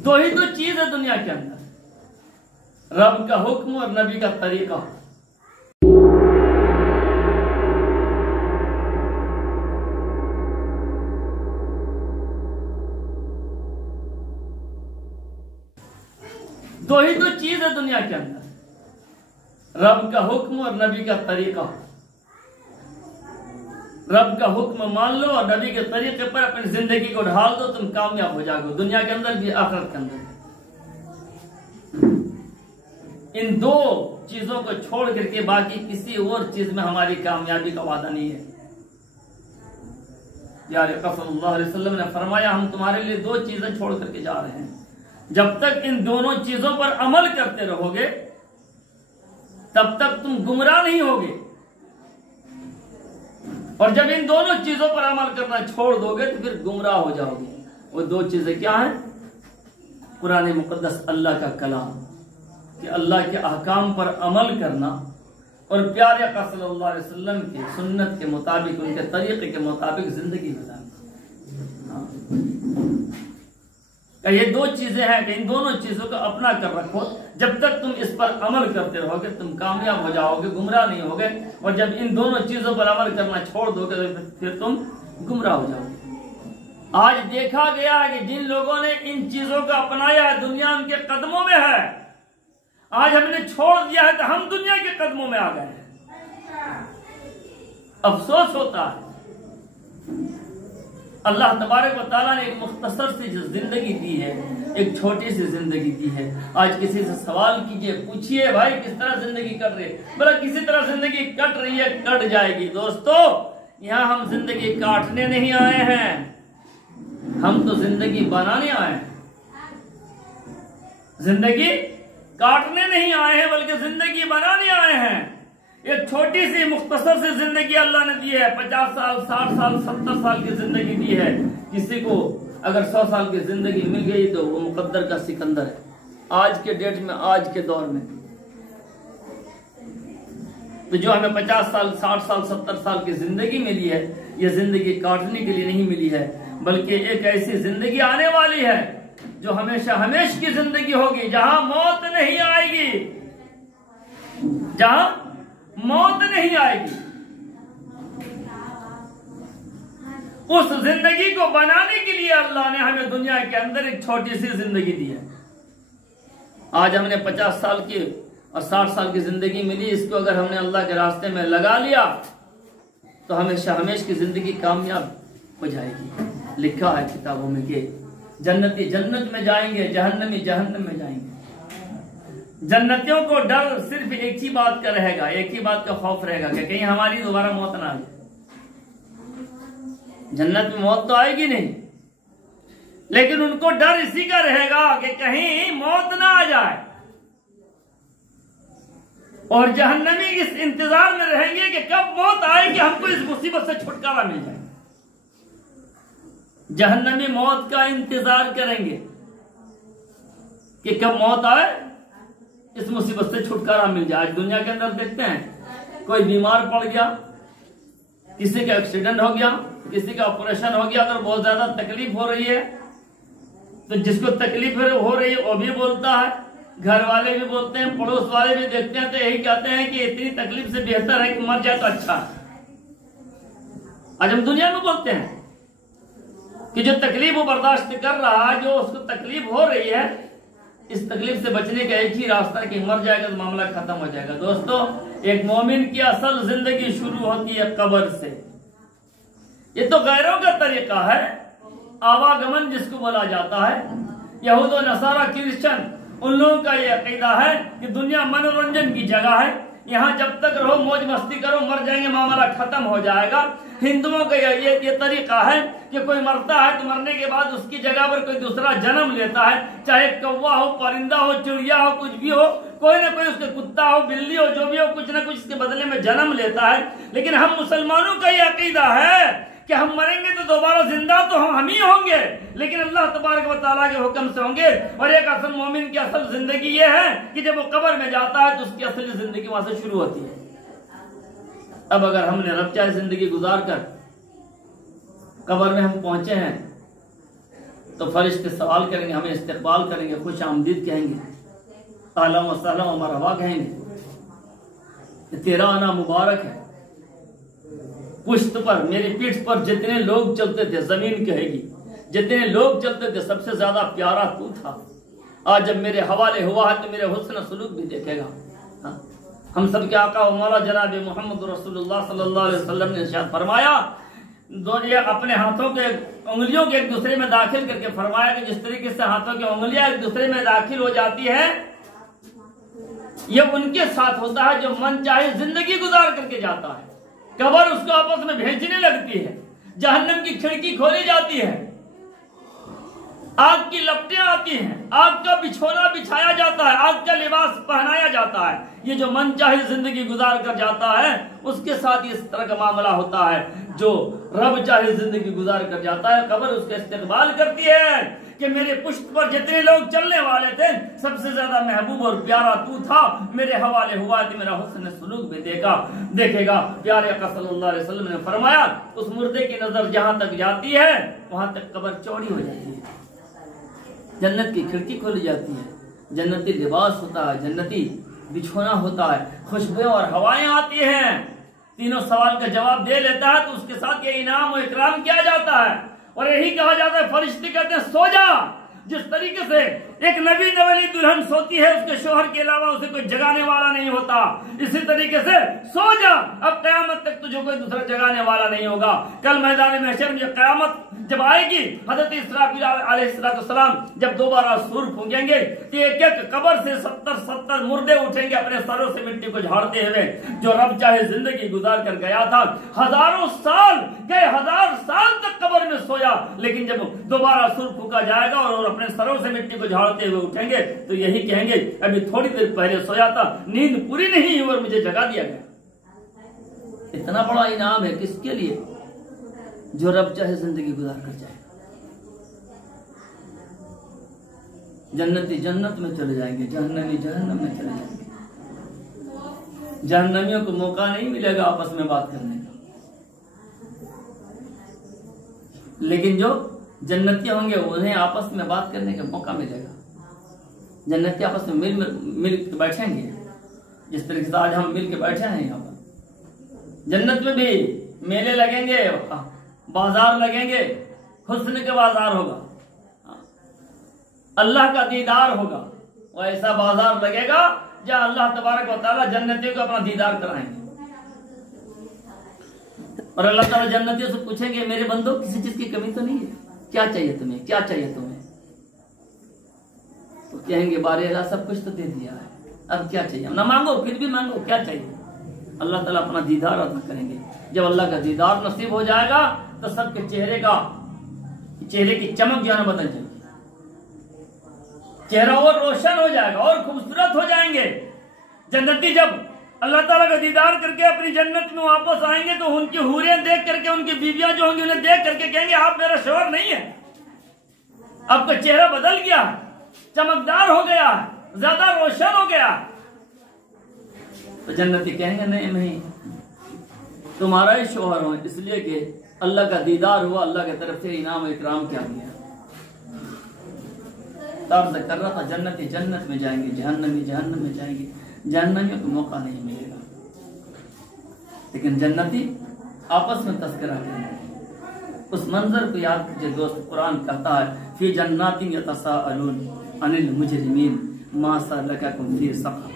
दो ही तो चीज है दुनिया के अंदर, रब का हुक्म और नबी का तरीका। दो ही तो चीज है दुनिया के अंदर, रब का हुक्म और नबी का तरीका। रब का हुक्म मान लो और नबी के तरीके पर अपनी जिंदगी को ढाल दो, तुम कामयाब हो जाओगे, दुनिया के अंदर भी आखिरत के अंदर। इन दो चीजों को छोड़ करके बाकी किसी और चीज में हमारी कामयाबी का वादा नहीं है। यार सल्लल्लाहु अलैहि वसल्लम ने फरमाया, हम तुम्हारे लिए दो चीजें छोड़ करके जा रहे हैं, जब तक इन दोनों चीजों पर अमल करते रहोगे तब तक तुम गुमराह नहीं होगे, और जब इन दोनों चीजों पर अमल करना छोड़ दोगे तो फिर गुमराह हो जाओगे। वो दो चीजें क्या हैं? कुरान मुकद्दस, अल्लाह का कलाम, कि अल्लाह के अहकाम पर अमल करना और प्यारे आका सल्लल्लाहु अलैहि वसल्लम की सुन्नत के मुताबिक, उनके तरीके के मुताबिक जिंदगी गुजारना। ये दो चीजें हैं कि इन दोनों चीजों को अपना कर रखो, जब तक तुम इस पर अमल करते रहोगे तुम कामयाब हो जाओगे, गुमराह नहीं होगे, और जब इन दोनों चीजों पर अमल करना छोड़ दोगे तो फिर तुम गुमराह हो जाओगे। आज देखा गया है कि जिन लोगों ने इन चीजों को अपनाया है दुनिया उनके कदमों में है, आज हमने छोड़ दिया है तो हम दुनिया के कदमों में आ गए हैं। अफसोस होता है। अल्लाह तबारक व तआला ने एक मुख्तसर सी जिंदगी दी है, एक छोटी सी जिंदगी दी है। आज किसी से सवाल कीजिए, पूछिए भाई किस तरह जिंदगी कट रही है, बोला किसी तरह जिंदगी कट रही है, कट जाएगी। दोस्तों, यहाँ हम जिंदगी काटने नहीं आए हैं, हम तो जिंदगी बनाने आए हैं। जिंदगी काटने नहीं आए हैं बल्कि जिंदगी बनाने आए हैं। एक छोटी सी मुख्तसर सी जिंदगी अल्लाह ने दी है, 50 साल 60 साल 70 साल की जिंदगी दी है। किसी को अगर 100 साल की जिंदगी मिल गई तो वो मुकद्दर का सिकंदर है। आज के डेट में, आज के दौर में तो जो हमें 50 साल 60 साल 70 साल की जिंदगी मिली है, ये जिंदगी काटने के लिए नहीं मिली है, बल्कि एक ऐसी जिंदगी आने वाली है जो हमेशा हमेश की जिंदगी होगी, जहां मौत नहीं आएगी, जहां मौत नहीं आएगी। उस जिंदगी को बनाने के लिए अल्लाह ने हमें दुनिया के अंदर एक छोटी सी जिंदगी दी है। आज हमने 50 साल की और 60 साल की जिंदगी मिली, इसको अगर हमने अल्लाह के रास्ते में लगा लिया तो हमेशा हमेश की जिंदगी कामयाब हो जाएगी। लिखा है किताबों में कि जन्नती जन्नत में जाएंगे, जहन्नमी जहन्नम में जाएंगे। जन्नतियों को डर सिर्फ एक ही बात का रहेगा, एक ही बात का खौफ रहेगा कि कहीं हमारी दोबारा मौत ना आए। जन्नत में मौत तो आएगी नहीं, लेकिन उनको डर इसी का रहेगा कि कहीं मौत ना आ जाए। और जहन्नमी इस इंतजार में रहेंगे कि कब मौत आए कि हमको इस मुसीबत से छुटकारा मिल जाए। जहन्नमी मौत का इंतजार करेंगे कि कब मौत आए, इस मुसीबत से छुटकारा मिल जाए। आज दुनिया के अंदर देखते हैं, कोई बीमार पड़ गया, किसी का एक्सीडेंट हो गया, किसी का ऑपरेशन हो गया, अगर बहुत ज्यादा तकलीफ हो रही है तो जिसको तकलीफ हो रही है वो भी बोलता है, घर वाले भी बोलते हैं, पड़ोस वाले भी देखते हैं, तो यही कहते हैं कि इतनी तकलीफ से बेहतर है कि मर जाए तो अच्छा है। आज हम दुनिया में बोलते हैं कि जो तकलीफ वो बर्दाश्त कर रहा है, जो उसको तकलीफ हो रही है, इस तकलीफ से बचने का एक ही रास्ता है कि मर जाएगा तो मामला खत्म हो जाएगा। दोस्तों, एक मोमिन की असल जिंदगी शुरू होती है कब्र से। ये तो गैरों का तरीका है, आवागमन जिसको बोला जाता है। यहूद और नसारा क्रिश्चियन, उन लोगों का ये अकीदा है कि दुनिया मनोरंजन की जगह है, यहाँ जब तक रहो मौज मस्ती करो, मर जाएंगे मामला खत्म हो जाएगा। हिंदुओं का ये तरीका है कि कोई मरता है तो मरने के बाद उसकी जगह पर कोई दूसरा जन्म लेता है, चाहे कौवा हो, परिंदा हो, चिड़िया हो, कुछ भी हो, कोई ना कोई उसके कुत्ता हो, बिल्ली हो, जो भी हो, कुछ ना कुछ इसके बदले में जन्म लेता है। लेकिन हम मुसलमानों का ये अकीदा है कि हम मरेंगे तो दोबारा जिंदा तो हम ही होंगे, लेकिन अल्लाह तबारक व तआला के हुक्म से होंगे। और एक असल मोमिन की असल जिंदगी ये है कि जब वो कब्र में जाता है तो उसकी असली जिंदगी वहां से शुरू होती है। अब अगर हमने रब चाहे जिंदगी गुजार कर कब्र में हम पहुंचे हैं तो फरिश्ते सवाल करेंगे, हमें इस्तकबाल करेंगे, खुश आमदीद कहेंगे, अहलन व सहलन व मरहबा कहेंगे, तेरा आना मुबारक है। पुश्त पर, मेरी पीठ पर जितने लोग चलते थे, जमीन कहेगी, जितने लोग चलते थे सबसे ज्यादा प्यारा तू था। आज जब मेरे हवाले हुआ है तो मेरे हुस्न सलूक भी देखेगा। हम सब के आका व मौला जनाब मोहम्मद रसूलुल्लाह सल्लल्लाहु अलैहि वसल्लम ने इरशाद फरमाया, अपने हाथों के उंगलियों के एक दूसरे में दाखिल करके फरमाया कि जिस तरीके से हाथों की उंगलियां एक दूसरे में दाखिल हो जाती है, यह उनके साथ होता है जो मन चाहे जिंदगी गुजार करके जाता है। कब्र उसको आपस में भेजने लगती है, जहन्नम की खिड़की खोली जाती है, आग की लपटें आती हैं, आग का बिछोना बिछाया जाता है, आग का लिबास पहनाया जाता है। ये जो मन चाहे जिंदगी गुजार कर जाता है उसके साथ इस तरह का मामला होता है। जो रब चाहे जिंदगी गुजार कर जाता है, कब्र उसका इस्तकबाल करती है कि मेरे पुश्त पर जितने लोग चलने वाले थे सबसे ज्यादा महबूब और प्यारा तू था, मेरे हवाले हुआ तो मेरा हुस्न सुलूक भी देखेगा। प्यारे आका सल्लल्लाहु अलैहि वसल्लम ने फरमाया, उस मुर्दे की नजर जहां तक जाती है वहां तक कब्र चौड़ी हो जाती है, जन्नत की खिड़की खोली जाती है, जन्नती लिबास होता है, जन्नती बिछोना होता है, खुशबुएं और हवाएं आती हैं। तीनों सवाल का जवाब दे लेता है तो उसके साथ ये इनाम और इकराम किया जाता है। और यही कहा जाता है, फरिश्ते कहते हैं सो जा। जिस तरीके से एक नबी नवली दुल्हन सोती है, उसके शोहर के अलावा उसे कोई जगाने वाला नहीं होता, इसी तरीके से सो जा, अब कयामत तक तुझे कोई दूसरा जगाने वाला नहीं होगा। कल मैदान महशर में कयामत जब आएगी, हजरत इस्राफील अलैहिस्सलाम जब दोबारा सूर फूंकेंगे तो एक एक कब्र से 70 मुर्दे उठेंगे अपने सरों से मिट्टी को झाड़ते हुए। जो रब चाहे जिंदगी गुजार कर गया था, हजारों साल गए, 1000 साल तक कब्र में सोया, लेकिन जब दोबारा सूर फूका जाएगा और अपने सरों से मिट्टी को झाड़ते हुए उठेंगे तो यही कहेंगे, अभी थोड़ी देर पहले सोया था, नींद पूरी नहीं हुई और मुझे जगा दिया गया। इतना बड़ा इनाम है किसके लिए? जो रब चाहे जिंदगी गुजार कर जाए। जन्नती जन्नत में चले जाएंगे, जहन्नमी जहन्नम में चले जाएंगे। जहन्नमियों को मौका नहीं मिलेगा आपस में बात करने का, लेकिन जो जन्नती होंगे उन्हें आपस में बात करने का मौका मिलेगा। जन्नती आपस में मिल के बैठेंगे, जिस तरीके से आज हम मिल के बैठे हैं यहाँ पर। जन्नत में भी मेले लगेंगे, बाजार लगेंगे, हुस्न के बाजार होगा, अल्लाह का दीदार होगा। वो ऐसा बाजार लगेगा जहाँ अल्लाह तबारक व तआला जन्नतियों को अपना दीदार कराएंगे। और अल्लाह ताला जन्नतियों से पूछेंगे, मेरे बंदो किसी चीज की कमी तो नहीं है, क्या चाहिए तुम्हें, क्या चाहिए तुम्हें? तो कहेंगे, बारे अल्लाह सब कुछ तो दे दिया है, अब क्या चाहिए? ना मांगो, फिर भी मांगो, क्या चाहिए? अल्लाह ताला अपना दीदार अता करेंगे। जब अल्लाह का दीदार नसीब हो जाएगा तो सबके चेहरे की चमक जो है ना बदल जाएगी, चेहरा और रोशन हो जाएगा और खूबसूरत हो जाएंगे। जन्नती जब अल्लाह ताला का दीदार करके अपनी जन्नत में वापस आएंगे तो उनकी हूरें देख करके, उनकी बीवियां जो होंगी उन्हें देख करके कहेंगे, आप मेरा शौहर नहीं है, आपका चेहरा बदल गया, चमकदार हो गया, ज्यादा रोशन हो गया। तो जन्नती कहेंगे, नहीं तुम्हारा ही शौहर हो, इसलिए कि अल्लाह का दीदार हुआ, अल्लाह की तरफ से इनाम इकराम किया गया। तर्ज कर रहा था, जन्नती जन्नत में जाएंगे, जहन्नमी जहन्नम में जाएंगे, जहन्नमियों को मौका नहीं मिलेगा। लेकिन जन्नती आपस में तस्करा करेंगे। उस मंजर को याद कीजिए दोस्त, कुरान कहता है, फी जन्नातिन यतसाअलून अनिल मुजरिमीन मा सलकाकुम फी सक़र।